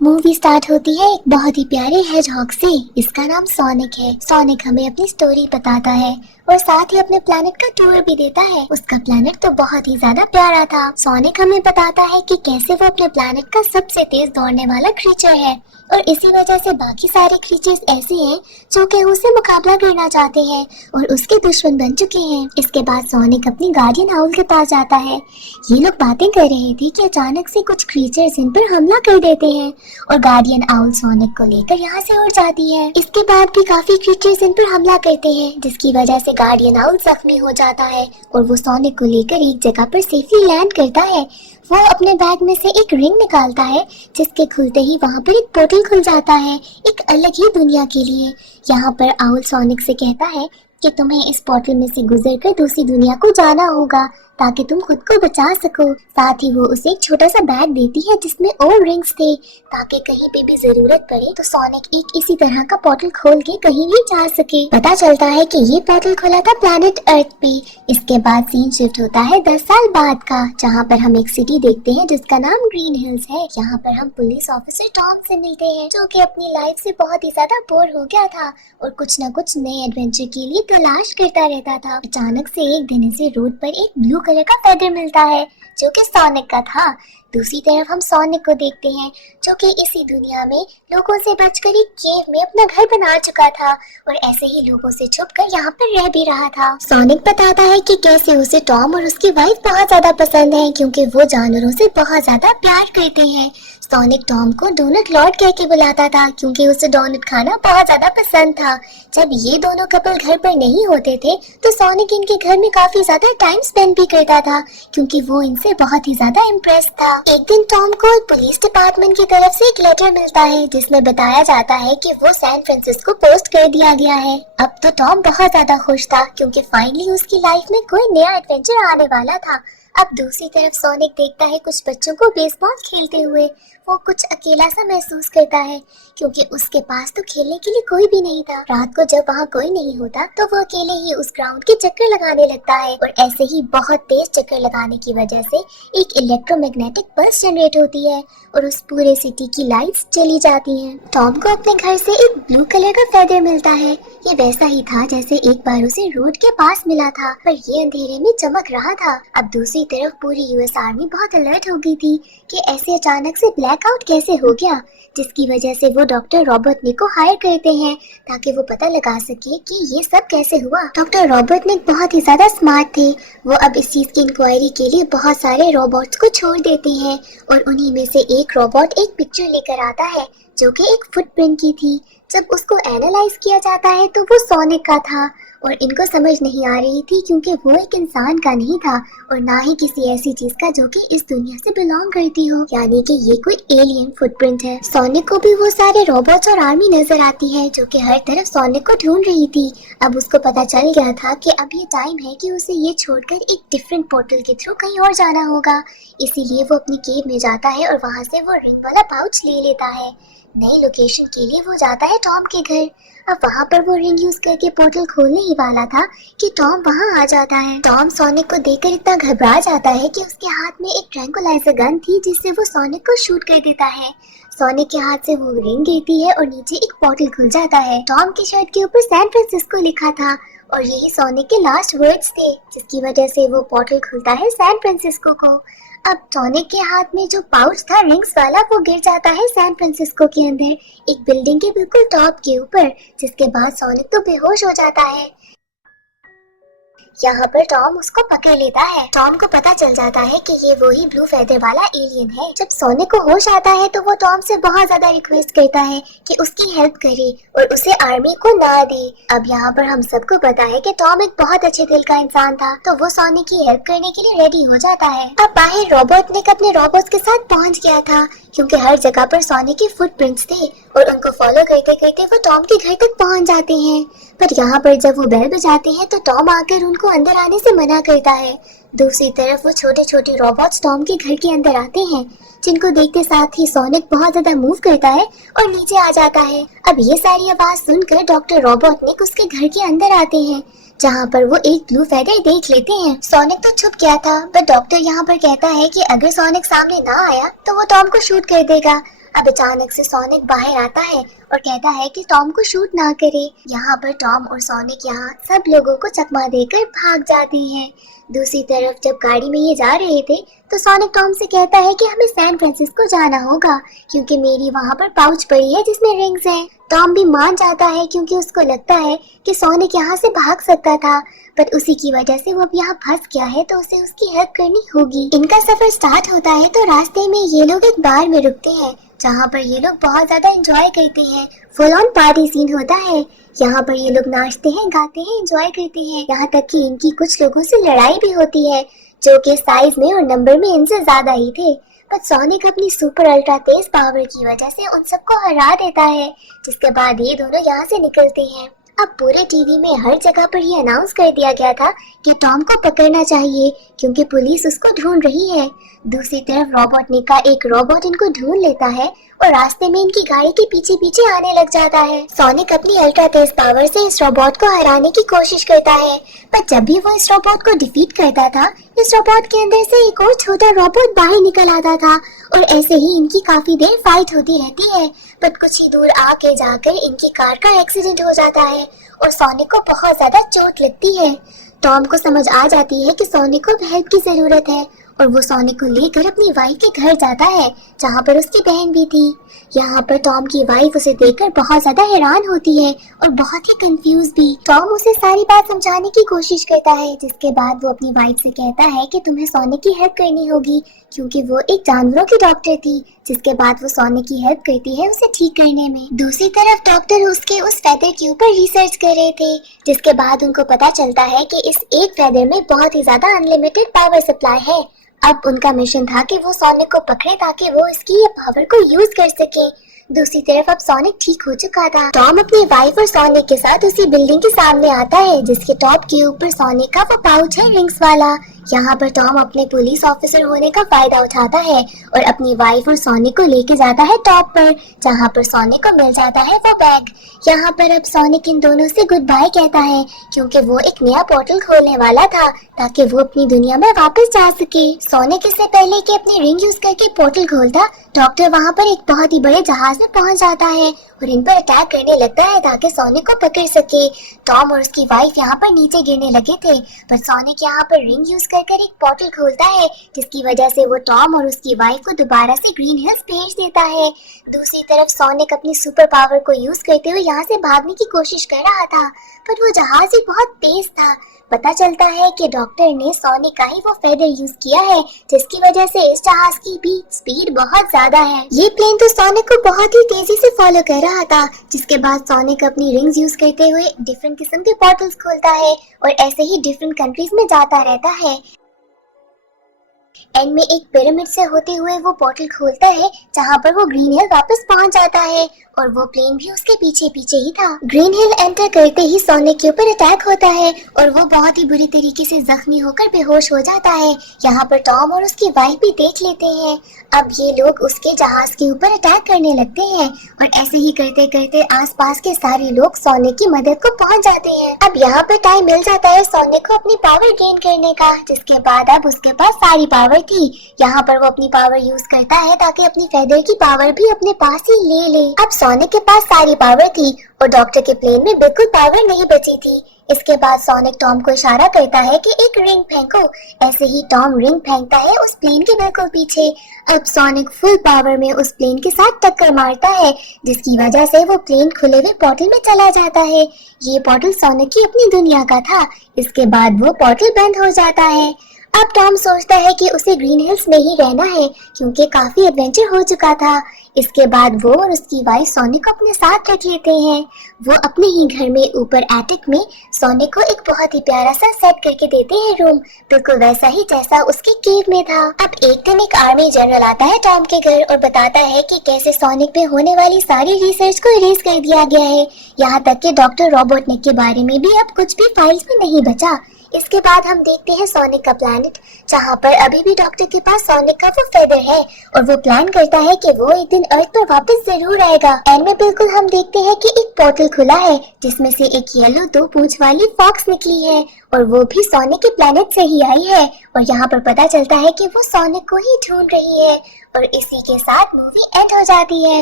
Movie start होती है एक बहुत ही प्यारे हेजहॉग से। इसका नाम सोनिक है। सोनिक हमें अपनी स्टोरी बताता है और साथ ही अपने प्लेनेट का टूर भी देता है। उसका प्लेनेट तो बहुत ही ज्यादा प्यारा था। सोनिक हमें बताता है कि कैसे वो अपने प्लेनेट का सबसे तेज दौड़ने वाला क्रीचर है और इसी वजह से बाकी सारे क्रीचर्स ऐसे हैं जो कि उससे मुकाबला करना चाहते हैं और उसके दुश्मन बन चुके हैं। इसके बाद सोनिक अपनी गार्डियन आउल के पास जाता है। ये लोग बातें कर रहे थे कि अचानक से कुछ क्रीचर्स इन पर हमला कर देते हैं और गार्डियन आउल सोनिक को लेकर यहाँ से उड़ जाती है। इसके बाद भी काफी क्रीचर्स इन पर हमला करते हैं जिसकी वजह से गार्डियन आउल जख्मी हो जाता है और वो सोनिक को लेकर एक जगह पर सेफली लैंड करता है। वो अपने बैग में से एक रिंग निकालता है जिसके खुलते ही वहाँ पर एक पोर्टल खुल जाता है एक अलग ही दुनिया के लिए। यहाँ पर आउल सोनिक से कहता है कि तुम्हें इस पोर्टल में से गुजरकर दूसरी दुनिया को जाना होगा ताकि तुम खुद को बचा सको। साथ ही वो उसे एक छोटा सा बैग देती है जिसमें और रिंग्स थे ताकि कहीं पे भी जरूरत पड़े तो सोनिक एक इसी तरह का पोर्टल खोल के कहीं भी जा सके। पता चलता है कि ये पोर्टल खुला था प्लैनेट अर्थ पे। इसके बाद सीन शिफ्ट होता है 10 साल बाद का, जहाँ पर हम एक सिटी देखते हैं जिसका नाम ग्रीन हिल्स है। यहाँ पर हम पुलिस ऑफिसर टॉम से मिलते हैं जो कि अपनी लाइफ से बहुत ही ज्यादा बोर हो गया था और कुछ न कुछ नए एडवेंचर के लिए तलाश करता रहता था। अचानक से एक दिन इसे रोड पर एक ब्लू कलर का फेदर मिलता है जो कि सोनिक का था। दूसरी तरफ हम सोनिक को देखते हैं जो कि इसी दुनिया में लोगों से बचकर एक केव में अपना घर बना चुका था और ऐसे ही लोगों से छुपकर यहाँ पर रह भी रहा था। सोनिक बताता है कि कैसे उसे टॉम और उसकी वाइफ बहुत ज्यादा पसंद है क्योंकि वो जानवरों से बहुत ज्यादा प्यार करते हैं। सोनिक टॉम को डोनट लॉर्ड कह के बुलाता था क्योंकि उसे डोनट खाना बहुत ज्यादा पसंद था। जब ये दोनों कपल घर पर नहीं होते थे तो सोनिक इनके घर में काफी ज्यादा टाइम स्पेंड भी करता था क्योंकि वो इनसे बहुत ही ज्यादा इम्प्रेस था। एक दिन टॉम को पुलिस डिपार्टमेंट की तरफ से एक लेटर मिलता है जिसमें बताया जाता है कि वो सैन फ्रांसिस्को पोस्ट कर दिया गया है। अब तो टॉम बहुत ज्यादा खुश था क्योंकि फाइनली उसकी लाइफ में कोई नया एडवेंचर आने वाला था। अब दूसरी तरफ सोनिक देखता है कुछ बच्चों को बेसबॉल खेलते हुए। वो कुछ अकेला सा महसूस करता है क्योंकि उसके पास तो खेलने के लिए कोई भी नहीं था। रात को जब वहाँ कोई नहीं होता तो वो अकेले ही उस ग्राउंड के चक्कर लगाने लगता है और ऐसे ही बहुत तेज चक्कर लगाने की वजह से एक इलेक्ट्रोमैग्नेटिक पल्स जनरेट होती है और उस पूरे सिटी की लाइट्स चली जाती हैं। टॉम को अपने घर से एक ब्लू कलर का फेदर मिलता है। ये वैसा ही था जैसे एक बार उसे रोड के पास मिला था पर ये अंधेरे में चमक रहा था। अब दूसरी तरफ पूरी यूएस आर्मी बहुत अलर्ट हो गई थी कि ऐसे अचानक से ब्लैकआउट कैसे हो गया, जिसकी वजह से वो डॉक्टर रॉबर्टनिक को हायर करते हैं ताकि वो पता लगा सके कि ये सब कैसे हुआ। डॉक्टर रॉबर्टनिक बहुत ही ज्यादा स्मार्ट थे। वो अब इस चीज की इंक्वायरी के लिए बहुत सारे रोबोट्स को छोड़ देते हैं और उन्हीं में से एक रोबोट एक पिक्चर लेकर आता है जो कि एक फुटप्रिंट की थी। जब उसको एनालाइज किया जाता है तो वो सोनिक का था और इनको समझ नहीं आ रही थी क्योंकि वो एक इंसान का नहीं था और ना ही किसी ऐसी चीज का जो कि इस दुनिया से बिलोंग करती हो, यानी कि ये कोई एलियन फुटप्रिंट है। सोनिक को भी वो सारे रोबोट्स और आर्मी नजर आती है जो कि हर तरफ सोनिक को ढूंढ रही थी। अब उसको पता चल गया था कि अब ये टाइम है कि उसे ये छोड़कर एक डिफरेंट पोर्टल के थ्रू कहीं और जाना होगा। इसीलिए वो अपनी केव में जाता है और वहाँ से वो रिंग वाला पाउच ले लेता है। नई लोकेशन के लिए वो जाता है टॉम के घर। अब वहाँ पर वो रिंग यूज करके पोर्टल खोलने ही वाला था कि टॉम वहाँ आ जाता है। टॉम सोनिक को देखकर इतना घबरा जाता है कि उसके हाथ में एक ट्रैंकुलाइजर गन थी जिससे वो सोनिक को शूट कर देता है। सोनिक के हाथ से वो रिंग गिरती है और नीचे एक पोर्टल खुल जाता है। टॉम की शर्ट के ऊपर सैन फ्रांसिस्को लिखा था और यही सोनिक के लास्ट वर्ड्स थे जिसकी वजह से वो पोर्टल खुलता है सैन फ्रांसिस्को को। अब सोनिक के हाथ में जो पाउच था रिंग्स वाला वो गिर जाता है सैन फ्रांसिस्को के अंदर एक बिल्डिंग के बिल्कुल टॉप के ऊपर, जिसके बाद सोनिक तो बेहोश हो जाता है। यहाँ पर टॉम उसको पकड़ लेता है। टॉम को पता चल जाता है कि ये वही ब्लू फेदर वाला एलियन है। जब सोनिक को होश आता है तो वो टॉम से बहुत ज्यादा रिक्वेस्ट करता है कि उसकी हेल्प करे और उसे आर्मी को ना दे। अब यहाँ पर हम सबको पता है कि टॉम एक बहुत अच्छे दिल का इंसान था तो वो सोनिक की हेल्प करने के लिए रेडी हो जाता है। अब बाहर रॉबर्टनिक अपने रोबोट्स के साथ पहुँच गया था क्योंकि हर जगह पर सोनिक के फुटप्रिंट्स थे और उनको फॉलो करते करते वो टॉम के घर तक पहुँच जाते हैं। पर यहाँ पर जब वो बेल बजाते हैं तो टॉम आकर उनको अंदर आने से मना करता है। दूसरी तरफ वो छोटे छोटे रोबोट्स टॉम के घर के अंदर आते हैं जिनको देखते साथ ही सोनिक बहुत ज्यादा मूव करता है और नीचे आ जाता है। अब ये सारी आवाज सुनकर डॉक्टर रॉबर्टनिक उसके घर के अंदर आते हैं जहाँ पर वो एक ब्लू फेदर देख लेते हैं। सोनिक तो छुप गया था पर डॉक्टर यहाँ पर कहता है कि अगर सोनिक सामने ना आया तो वो टॉम को शूट कर देगा। अब अचानक से सोनिक बाहर आता है और कहता है कि टॉम को शूट ना करे। यहाँ पर टॉम और सोनिक यहाँ सब लोगों को चकमा देकर भाग जाते हैं। दूसरी तरफ जब गाड़ी में ये जा रहे थे तो सोनिक टॉम से कहता है कि हमें सैन फ्रांसिस्को जाना होगा क्योंकि मेरी वहाँ पर पाउच पड़ी है जिसमें रिंग्स हैं। टॉम भी मान जाता है क्योंकि उसको लगता है कि सोनिक यहाँ से भाग सकता था, पर उसी की वजह से वो अब यहाँ फंस गया है तो उसे उसकी हेल्प करनी होगी। इनका सफर स्टार्ट होता है तो रास्ते में ये लोग एक बार में रुकते हैं जहाँ पर ये लोग बहुत ज्यादा एंजॉय करते हैं। फुल ऑन पार्टी सीन होता है। यहाँ पर ये लोग नाचते हैं, गाते हैं, एंजॉय करते हैं। यहाँ तक कि इनकी कुछ लोगों से लड़ाई भी होती है जो कि साइज में और नंबर में इनसे ज्यादा ही थे, पर सोनिक अपनी सुपर अल्ट्रा तेज पावर की वजह से उन सबको हरा देता है, जिसके बाद ये दोनों यहाँ से निकलते हैं। अब पूरे टीवी में हर जगह पर ये अनाउंस कर दिया गया था कि टॉम को पकड़ना चाहिए क्योंकि पुलिस उसको ढूंढ रही है। दूसरी तरफ रोबोटनिक का एक रोबोट इनको ढूंढ लेता है और रास्ते में इनकी गाड़ी के पीछे पीछे आने लग जाता है। सोनिक अपनी अल्ट्रा तेज पावर से इस रोबोट को हराने की कोशिश करता है, पर जब भी वो इस रोबोट को डिफीट करता था, इस रोबोट के अंदर से एक और छोटा रोबोट बाहर निकल आता था और ऐसे ही इनकी काफी देर फाइट होती रहती है। पर कुछ ही दूर आके जाकर इनकी कार का एक्सीडेंट हो जाता है और सोनिक को बहुत ज्यादा चोट लगती है। टॉम को समझ आ जाती है कि सोनिक को हेल्प की जरूरत है और वो सोनिक को लेकर अपनी वाइफ के घर जाता है जहाँ पर उसकी बहन भी थी। यहाँ पर टॉम की वाइफ उसे देखकर बहुत ज्यादा हैरान होती है और बहुत ही कंफ्यूज भी। टॉम उसे सारी बात समझाने की कोशिश करता है, जिसके बाद वो अपनी वाइफ से कहता है कि तुम्हें सोनिक की हेल्प करनी होगी क्योंकि वो एक जानवरों की डॉक्टर थी। जिसके बाद वो सोनिक की हेल्प करती है उसे ठीक करने में। दूसरी तरफ डॉक्टर उसके उस फेदर के ऊपर रिसर्च कर रहे थे, जिसके बाद उनको पता चलता है कि इस एक फेदर में बहुत ही ज्यादा अनलिमिटेड पावर सप्लाई है। अब उनका मिशन था कि वो सोनिक को पकड़े ताकि वो इसकी ये पावर को यूज कर सके। दूसरी तरफ अब सोनिक ठीक हो चुका था। टॉम अपनी वाइफ और सोनिक के साथ उसी बिल्डिंग के सामने आता है जिसके टॉप के ऊपर सोनिक का वो पाउच है रिंग्स वाला। यहाँ पर टॉम अपने पुलिस ऑफिसर होने का फायदा उठाता है और अपनी वाइफ और सोनिक को लेके जाता है टॉप पर, जहाँ पर सोनिक को मिल जाता है वो बैग। यहाँ पर अब सोनिक इन दोनों से गुड बाय कहता है क्योंकि वो एक नया पोर्टल खोलने वाला था ताकि वो अपनी दुनिया में वापस जा सके। सोनिक इससे पहले कि अपनी रिंग यूज करके पोर्टल खोलता, डॉक्टर वहाँ पर एक बहुत ही बड़े जहाज में पहुँच जाता है और इन पर अटैक करने लगता है ताकि सोनिक को पकड़ सके। टॉम और उसकी वाइफ यहाँ पर नीचे गिरने लगे थे, पर सोनिक यहाँ पर रिंग यूज कर एक पोर्टल खोलता है जिसकी वजह से वो टॉम और उसकी वाइफ को दोबारा से ग्रीन हिल्स भेज देता है। दूसरी तरफ सोनिक अपनी सुपर पावर को यूज करते हुए यहाँ से भागने की कोशिश कर रहा था, पर वो जहाज ही बहुत तेज था। पता चलता है कि डॉक्टर ने सोनिक का ही वो फेदर यूज किया है, जिसकी वजह से इस जहाज की भी स्पीड बहुत ज्यादा है। ये प्लेन तो सोनिक को बहुत ही तेजी से फॉलो कर रहा था, जिसके बाद सोनिक अपनी रिंग्स यूज करते हुए डिफरेंट किस्म के पोर्टल्स खोलता है और ऐसे ही डिफरेंट कंट्रीज में जाता रहता है। एंड में एक पिरामिड से होते हुए वो पोर्टल खोलता है जहाँ पर वो ग्रीन हिल वापस पहुँच जाता है और वो प्लेन भी उसके पीछे पीछे ही था। ग्रीन हिल एंटर करते ही सोनिक के ऊपर अटैक होता है और वो बहुत ही बुरी तरीके से जख्मी होकर बेहोश हो जाता है। यहाँ पर टॉम और उसकी वाइफ भी देख लेते हैं। अब ये लोग उसके जहाज के ऊपर अटैक करने लगते हैं और ऐसे ही करते करते आसपास के सारे लोग सोनिक की मदद को पहुँच जाते हैं। अब यहाँ पर टाइम मिल जाता है सोनिक को अपनी पावर गेन करने का, जिसके बाद अब उसके पास सारी पावर थी। यहाँ पर वो अपनी पावर यूज करता है ताकि अपनी फेदर की पावर भी अपने पास ही ले ले। अब सोनिक के पास सारी पावर थी और डॉक्टर के प्लेन में बिल्कुल पावर नहीं बची थी। इसके बाद सोनिक टॉम को इशारा करता है कि एक रिंग फेंको। ऐसे ही टॉम रिंग फेंकता है उस प्लेन के बिल्कुल पीछे। अब सोनिक फुल पावर में उस प्लेन के साथ टक्कर मारता है, जिसकी वजह से वो प्लेन खुले हुए पोर्टल में चला जाता है। ये पोर्टल सोनिक की अपनी दुनिया का था। इसके बाद वो पोर्टल बंद हो जाता है। अब टॉम सोचता है कि उसे ग्रीन हिल्स में ही रहना है क्योंकि काफी एडवेंचर हो चुका था। इसके बाद वो और उसकी वाइफ सोनिक को अपने साथ रख लेते हैं। वो अपने ही घर में ऊपर एटिक में सोनिक को एक बहुत ही प्यारा सा सेट करके देते हैं रूम, बिल्कुल वैसा ही जैसा उसके केव में था। अब एक दिन एक आर्मी जनरल आता है टॉम के घर और बताता है कि कैसे सोनिक पे होने वाली सारी रिसर्च को इरेज कर दिया गया है, यहाँ तक कि डॉक्टर रोबोटनिक के बारे में भी अब कुछ भी फाइल्स में नहीं बचा। इसके बाद हम देखते हैं सोनिक का प्लैनेट, जहाँ पर अभी भी डॉक्टर के पास सोनिक का वो फेदर है और वो प्लान करता है कि वो एक दिन अर्थ पर वापस जरूर आएगा। एंड में बिल्कुल हम देखते हैं कि एक पोर्टल खुला है जिसमें से एक येलो 2 पूंछ वाली फॉक्स निकली है और वो भी सोनिक के प्लैनेट से ही आई है और यहाँ पर पता चलता है कि वो सोनिक को ही ढूंढ रही है और इसी के साथ मूवी एंड हो जाती है।